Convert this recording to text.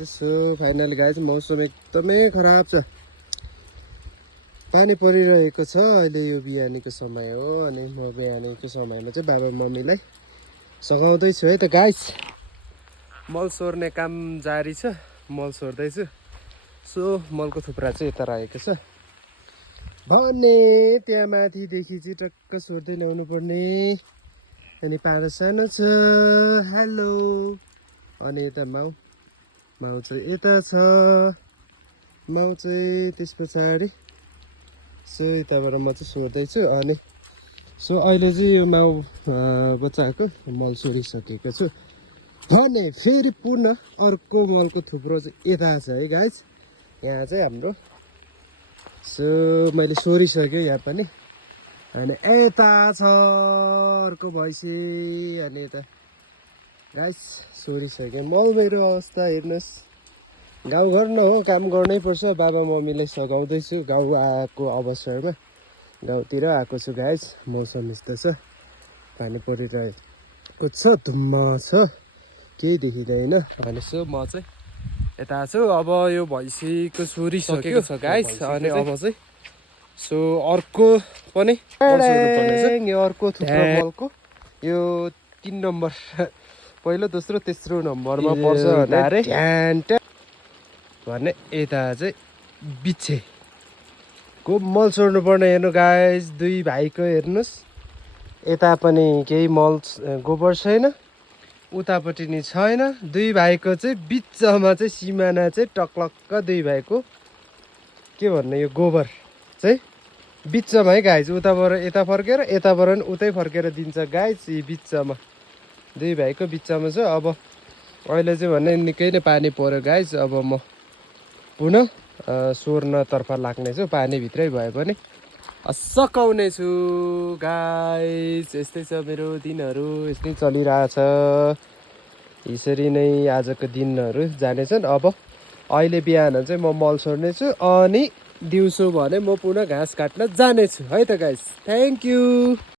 So finally guys मौसम एकदमै खराब छ। पानी परिरहेको छ। अहिले यो बिहानीको समय हो अनि म बिहानीको समयमा चाहिँ बाबा मम्मीलाई सघाउँदैछु है त गाइस। मल सोर्ने काम जारी छ। मल सोर्दैछु। सो मलको थुप्रा चाहिँ यता रहेको छ भने त्यहाँ माथिदेखि चाहिँ टक्क सोर्दै ल्याउनु पर्ने। अनि पारो सानो छ। हेलो। अनि यता माउ चाहिँ यता छ। माउ चाहिँ त्यस पछाडि। सो यताबाट म चाहिँ सोर्दैछु। अनि सो अहिले चाहिँ यो माउ बच्चाको मल सोरिसकेको छु भने फेरि पुनः अर्को मलको थुप्रो चाहिँ यता छ है गाइस। यहाँ चाहिँ हाम्रो सो मैले सोरिसकेँ यहाँ पनि। अनि यता छ अर्को भैँसी। अनि यता गाइस सोरिसकेँ। मल मेरो अवस्था हेर्नुहोस्। गाउँघर न हो काम गर्नै पर्छ। बाबा मम्मीलाई सघाउँदैछु गाउँ आएको अवसरमा। गाउँतिर आएको छु गाइस। मौसम यस्तो छ। पानी परिरहेको छ। धुम्म छ। केही देखिँदैन। अनि सो म चाहिँ यता छु। अब यो भैँसीको सोरिसकेको छ गाइस। अनि अब चाहिँ सो अर्को पनि यो अर्को थुप्रो मलको यो 3 नम्बर पहिलो दोस्रो तेस्रो नम्बरमा पर्छ भने यता चाहिँ बिच्छेको मल सोर्नु पर्ने। हेर्नु गाइस दुई भाइको हेर्नुहोस्। यता पनि केही मल गोबर छैन। उतापट्टि नि छैन। दुई भाइको चाहिँ बिचमा चाहिँ सिमाना चाहिँ टक्लक्क दुई भाइको के भन्ने यो गोबर चाहिँ बिचमा है गाइस। उताबाट यता फर्केर यताबाट पनि उतै फर्केर दिन्छ गाइस। यी बिचमा दुई भाइको बिचमा छ। अब अहिले चाहिँ भने निकै नै पानी पर्यो गाइस। अब म पुनः सोर्नतर्फ लाग्नेछु। पानीभित्रै भए पनि सकाउने छु गाइस। यस्तै छ मेरो दिनहरू। यस्तै चलिरहेछ। यसरी नै आजको दिनहरू जानेछन्। अब अहिले बिहान चाहिँ म मल सोर्नेछु। अनि दिउँसो भने म पुनः घाँस काट्न जानेछु है त गाइस। Thank you.